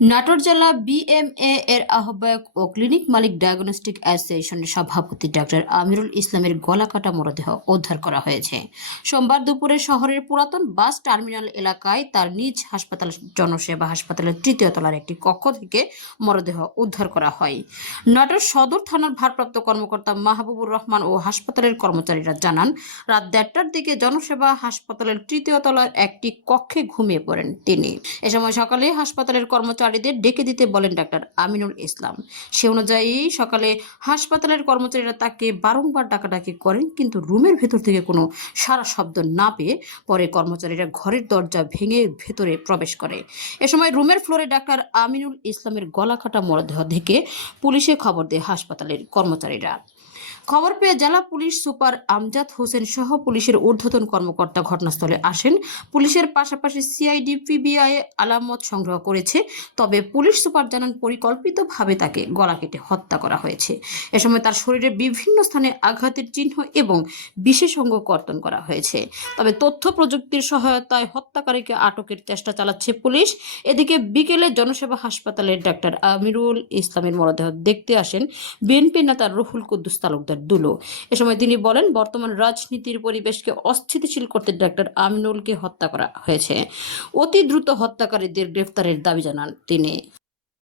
নাটোর জেলা বিএমএ এর আহ্বায়ক ও ক্লিনিক মালিক ডায়াগনস্টিক অ্যাসোসিয়েশনের সভাপতি ডাক্তার আমিরুল ইসলামের গলাকাটা মরদেহ উদ্ধার করা হয়েছে। সোমবার দুপুরে শহরের পুরাতন বাস টার্মিনাল এলাকায় তার নিজ হাসপাতাল জনসেবা হাসপাতালের তৃতীয় তলার একটি কক্ষ থেকে মরদেহ উদ্ধার করা হয়। নাটোর সদর থানার ভারপ্রাপ্ত কর্মকর্তা মাহবুবুর রহমান ও হাসপাতালের কর্মচারীরা জানান, রাত দেড়টার দিকে জনসেবা হাসপাতালের তৃতীয় তলার একটি কক্ষে ঘুমিয়ে পড়েন তিনি। এ সময় সকালে হাসপাতালের কর্মচারীদের ডেকে দিতে বলেন ডাক্তার আমিনুল ইসলাম। সে অনুযায়ী সকালে হাসপাতালের কর্মচারীরা তাকে বারংবার ডাকাডাকি করেন, কিন্তু রুমের ভেতর থেকে কোনো সারা শব্দ না পেয়ে পরে কর্মচারীরা ঘরের দরজা ভেঙে ভেতরে প্রবেশ করে। এ সময় রুমের ফ্লোরে ডাক্তার আমিনুল ইসলামের গলা কাটা মরদেহ দেখে পুলিশে খবর দেয় হাসপাতালের কর্মচারীরা। খবর পেয়ে জেলা পুলিশ সুপার আমজাদ হোসেন সহ পুলিশের ঊর্ধ্বতন কর্মকর্তা ঘটনাস্থলে আসেন। পুলিশের পাশাপাশি সিআইডি, পিবিআই আলামত সংগ্রহ করেছে। তবে পুলিশ সুপার জানান, পরিকল্পিতভাবে তাকে গলা কেটে হত্যা করা হয়েছে। এ সময় তার শরীরে বিভিন্ন স্থানে আঘাতের চিহ্ন এবং বিশেষ অঙ্গ কর্তন করা হয়েছে। তবে তথ্য প্রযুক্তির সহায়তায় হত্যাকারীকে আটকের চেষ্টা চালাচ্ছে পুলিশ। এদিকে বিকেলে জনসেবা হাসপাতালের ডাক্তার আমিরুল ইসলামের মরদেহ দেখতে আসেন। বিএনপি নেতা রুহুল কুদ্দুস তালুকদার। দুলো এ সময় তিনি বলেন, বর্তমান রাজনীতির পরিবেশকে অস্থিতিশীল করতে ডাক্তার আমিনুলকে হত্যা করা হয়েছে। অতি দ্রুত হত্যাকারীদের গ্রেফতারের দাবি জানান তিনি।